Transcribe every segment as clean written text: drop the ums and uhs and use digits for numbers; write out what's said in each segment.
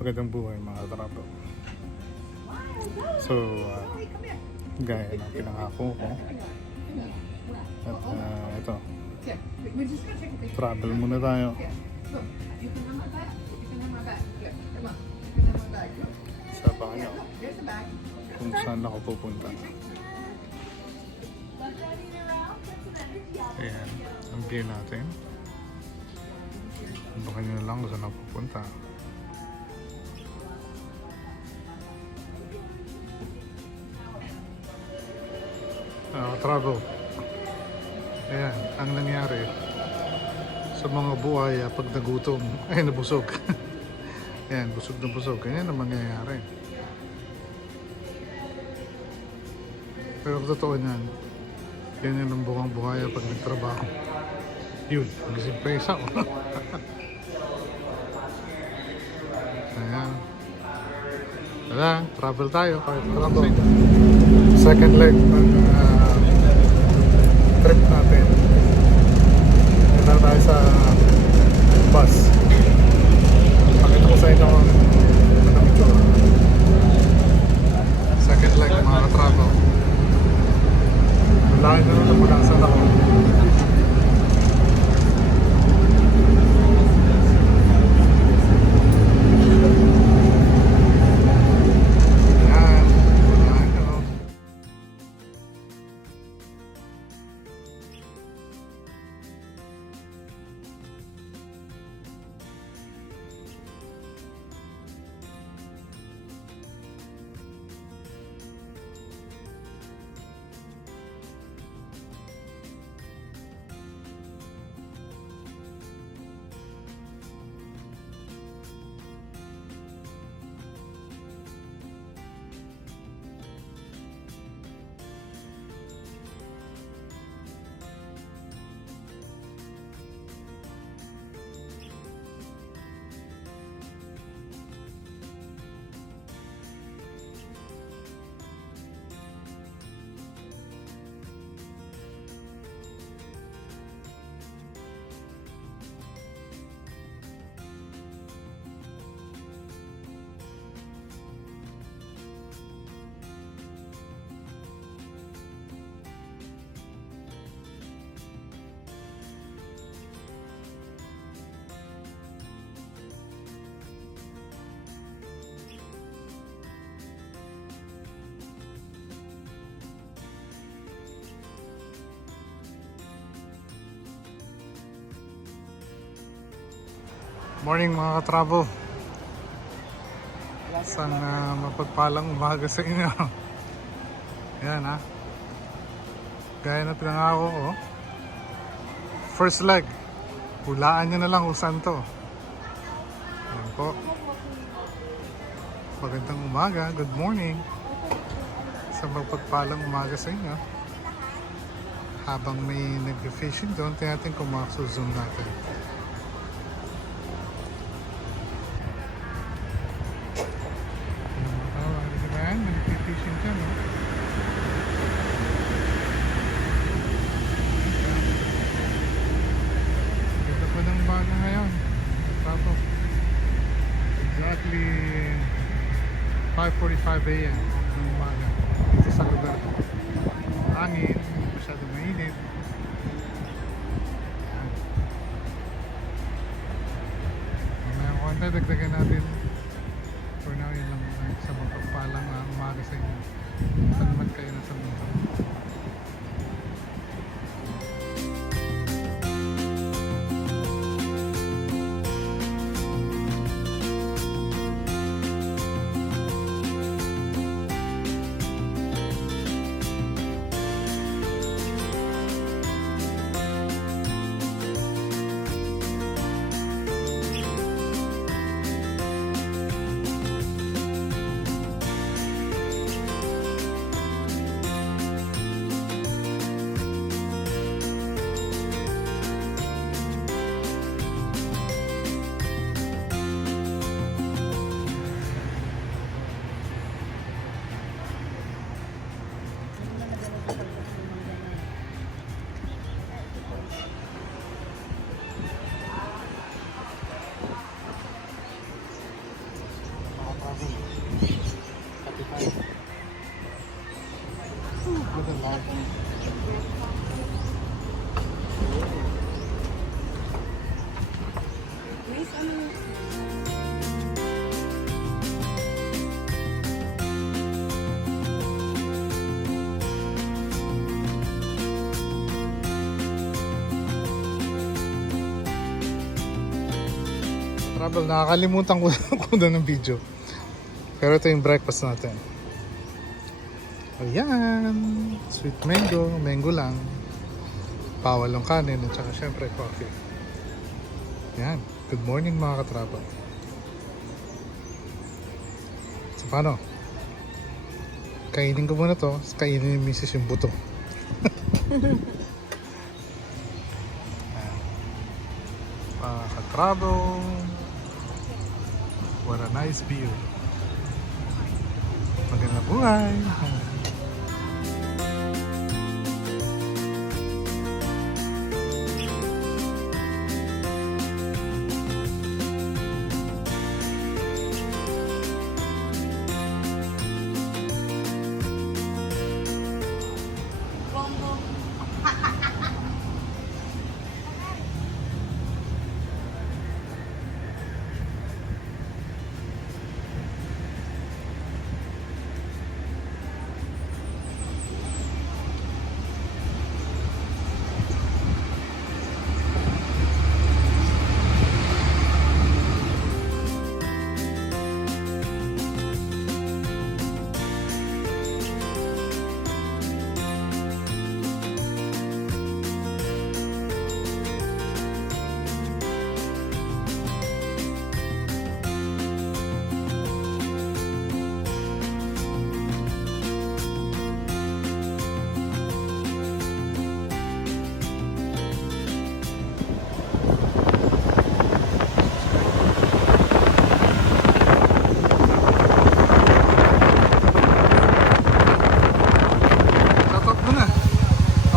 Magandang buhay mga katrabaho. So, gaya ng pinangako ko. At ito, travel muna tayo. Sabahan nyo kung saan ako pupunta. Ayan, ang view natin. Baka nyo na lang kung saan ako pupunta. Travel. Ayan, ang nangyari sa mga buhay pag nagutom ay nabusog. Ayan, busog na busog. Ganyan ang mangyayari. Pero totoo niyan, ganyan ang buwang buhay pag nagtrabaho. Yun, gising pa isa. Ayan. Tara, travel tayo. Travel. Second leg ng trip natin. Ito tayo sa bus. Pakita ko sa inyo ang itsura. Second leg mga ka-travel. Wala nyo na mula saan ako. Morning mga ka-travel. Sana mapagpalang umaga sa inyo. Ayan ha. Gaya na pinangako ko. First leg. Hulaan nyo na lang kung saan to. Ayan po. Magandang umaga. Good morning. Sa mapagpalang umaga sa inyo. Habang may nag-fishing doon, tingnan natin kung makasuzoom natin. Fishing ka, no? Ganda pa ng baga ngayon. Tapos exactly 5:45 AM ng umaga dito sa lugar. Hangin, hindi masyado mainit. Mamaya konti, dagdagan natin. For now, yun lang sa mapagpalang umaga sa inyo. Saan man kayo nasa mundo. Travel, nakakalimutan ko kung doon ng video. Pero ito yung breakfast natin. Ayan, sweet mango, mango lang. Pawalong kanin at saka syempre coffee. Ayan, good morning mga katravel. So paano? Kainin ko muna to, kainin ni Mrs. yung buto. Mga katravel. What a nice view. Magandang buhay.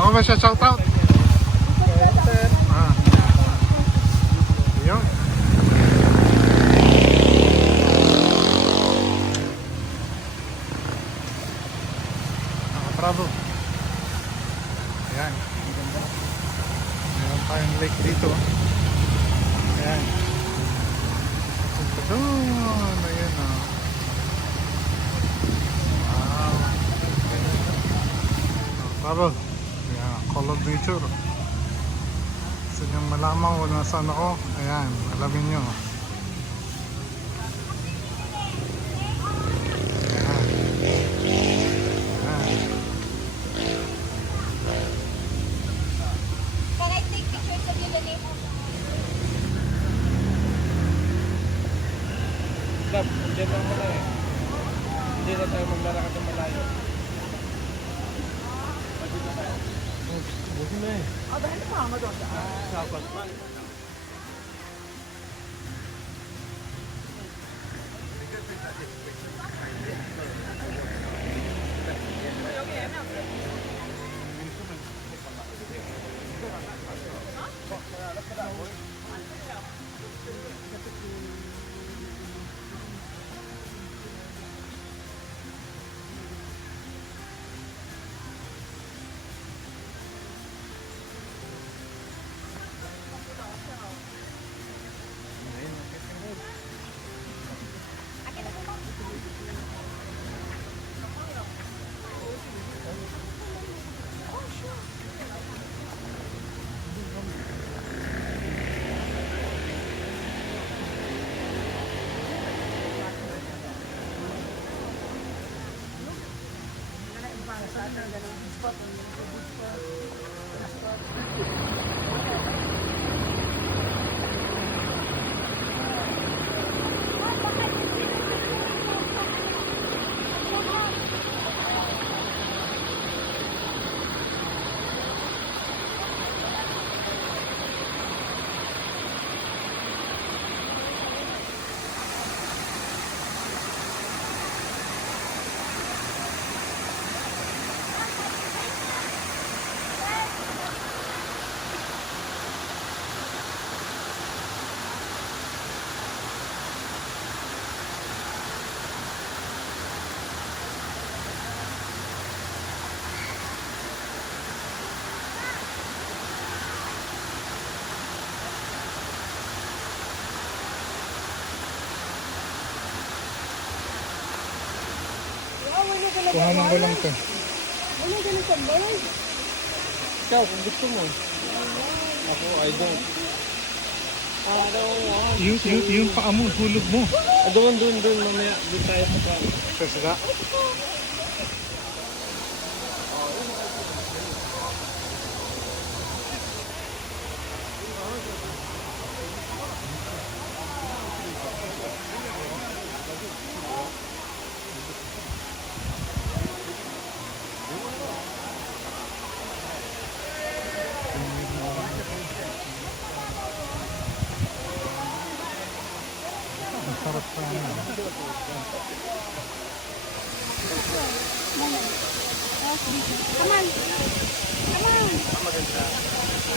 Ako ba siya shout out? Ah. Yun. Bravo. Ayan. Meron tayong lake dito. Ayan. Punta doon. Ayan o. Wow. Bravo. Color nature. Gusto niyong malaman kung nasaan ako? Ayan, alamin nyo. Ayan. Ayan. Can I take pictures of you the name of Lab, dyan lang muna eh. Hindi na tayo maglalakad ng malayo. Buti na eh. Dahil pa doon. Sapat man. Kuhanan ko lang to. Ano ganun sa bird? Ikaw, kung gusto mo. Ako, I don't. I don't want. Yung paa mo, hulog mo. Doon, mamaya. Doon tayo sa paan. Sa sila. Ang sarap pa naman. Come on. Come on.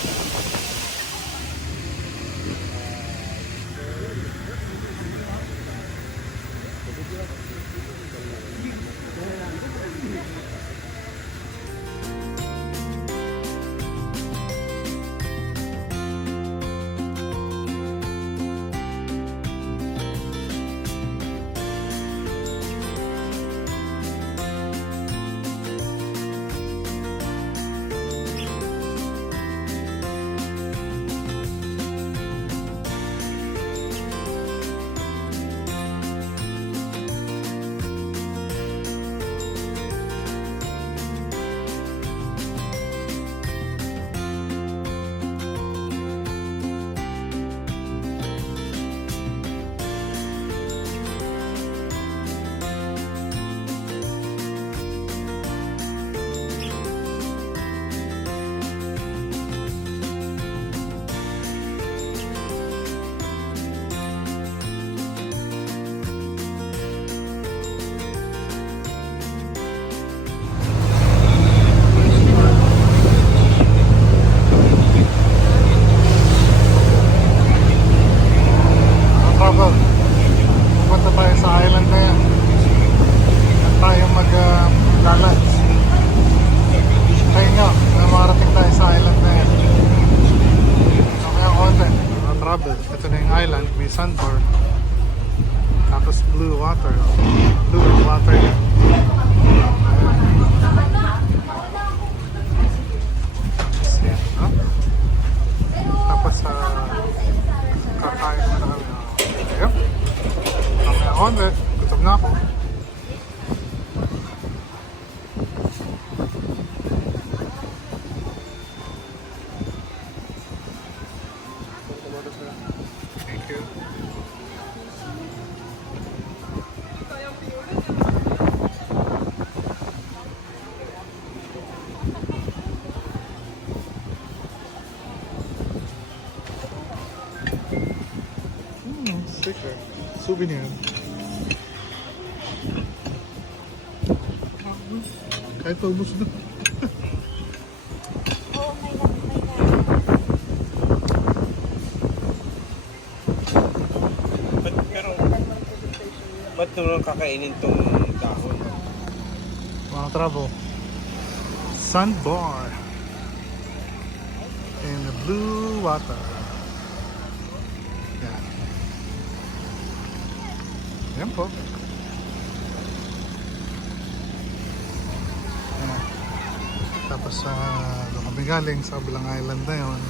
Ito na yung island, may sandbar. Tapos blue water. Blue water yan. Tapos yan, no? Tapos kakain naman na kami. Ayun. Mamaya konti. Gutom na ako. Thank you. Sticker. Souvenir. Kahit paubos na. Oh, may God. Pero, ba't naman kakainin tong dahon? Mga trouble. Sandbar. In the blue water. Yan. Yan po. Yan. Tapos doon kami galing sa Ablang Island na yun.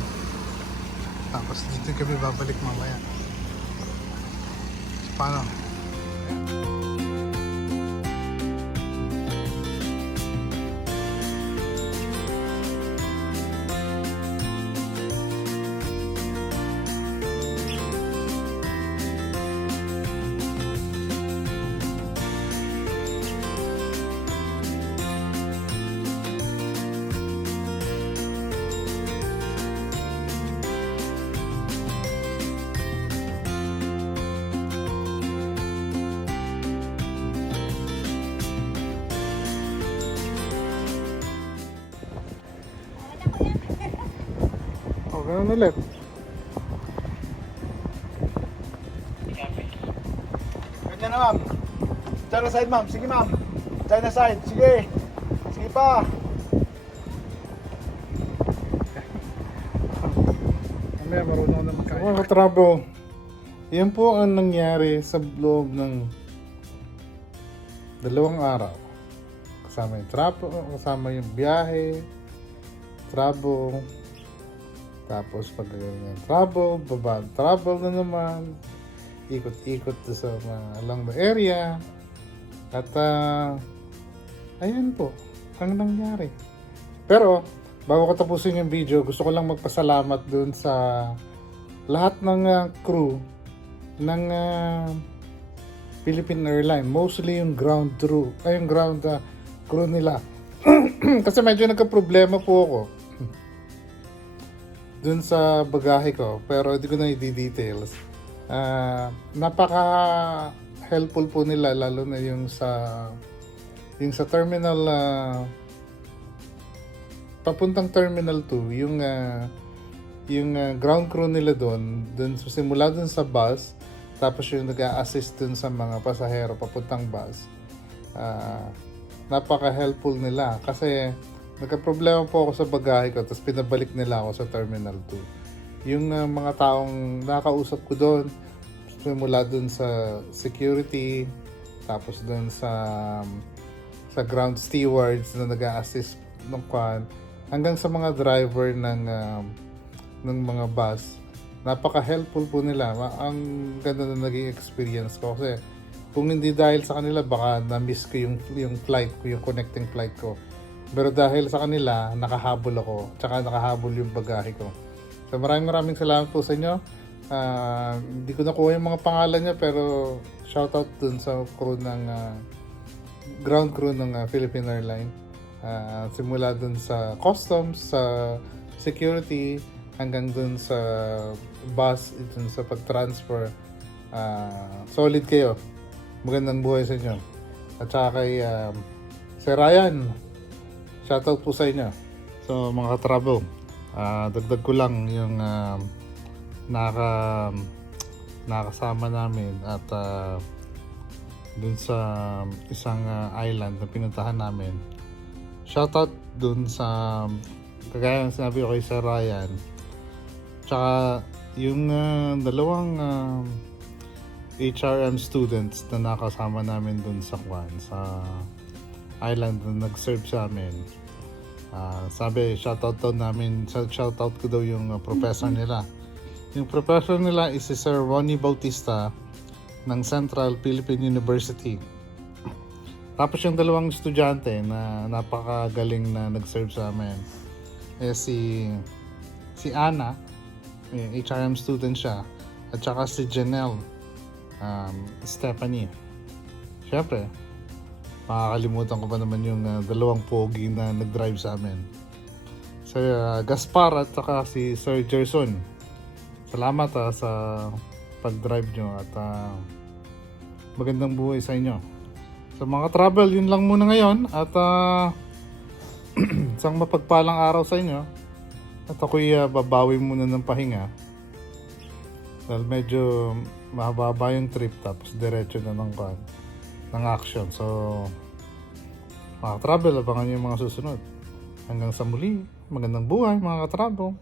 Tapos dito kami babalik mamaya. Paano? O, ganun ulit. Ganyan na ma'am. China side ma'am. Sige ma'am. China side. Sige. Sige pa. Mamaya marunong na magkain. Mga katrabo, yan po ang nangyari sa loob ng 2 araw. Kasama yung travel, kasama yung biyahe, travel, tapos pag travel, baba travel na naman, ikot-ikot sa along the area, at ayan po ang nangyari. Pero bago ko tapusin yung video, gusto ko lang magpasalamat dun sa lahat ng crew ng Philippine Airlines, mostly yung ground crew, yung ground crew nila. Kasi medyo nagka-problema po ako dun sa bagahe ko, pero hindi ko na i-details. Napaka helpful po nila, lalo na yung sa terminal, papuntang terminal 2, yung ground crew nila doon simula doon sa bus, tapos yung nag-a-assist dun sa mga pasahero papuntang bus. Napaka-helpful nila kasi nagka-problema po ako sa bagahe ko, tapos pinabalik nila ako sa Terminal 2. Yung mga taong nakausap ko doon, simula doon sa security, tapos doon sa ground stewards na nag-a-assist ng kwan, hanggang sa mga driver ng mga bus, napaka-helpful po nila. Ang ganda na naging experience ko kasi kung hindi dahil sa kanila, baka na-miss ko yung flight ko, yung connecting flight ko. Pero dahil sa kanila, nakahabol ako, tsaka nakahabol yung bagahe ko. So maraming salamat po sa inyo. Hindi ko nakuha yung mga pangalan niya, pero shoutout dun sa crew ng ground crew ng Philippine Airlines. Simula dun sa customs, sa security, hanggang dun sa bus, dun sa pag-transfer. Solid kayo. Magandang buhay sa inyo. At saka kay Sir Ryan, shoutout po sa inyo. So mga ka-travel, dagdag ko lang yung nakasama namin at dun sa isang island na pinuntahan namin. Shoutout dun sa, kagaya ng sinabi ko kay Sir Ryan, tsaka yung dalawang HRM students na nakasama namin dun sa island na nag-serve sa amin. Sabi, shoutout ko daw yung professor nila. Yung professor nila is si Sir Ronnie Bautista ng Central Philippine University. Tapos yung dalawang estudyante na napakagaling na nag-serve sa amin, si Ana, HRM student siya, at saka si Janelle Stephanie. Siyempre, makakalimutan ko pa naman yung dalawang pogi na nag-drive sa amin, si Gaspar at saka si Sir Gerson. Salamat sa pag-drive nyo at magandang buhay sa inyo. Sa mga travel, yun lang muna ngayon at isang mapagpalang araw sa inyo. At ako'y babawi muna ng pahinga dahil medyo mahaba yung trip, tapos diretso na ng action. So mga travel, abangan nyo yung mga susunod. Hanggang sa muli, magandang buhay mga ka-travel.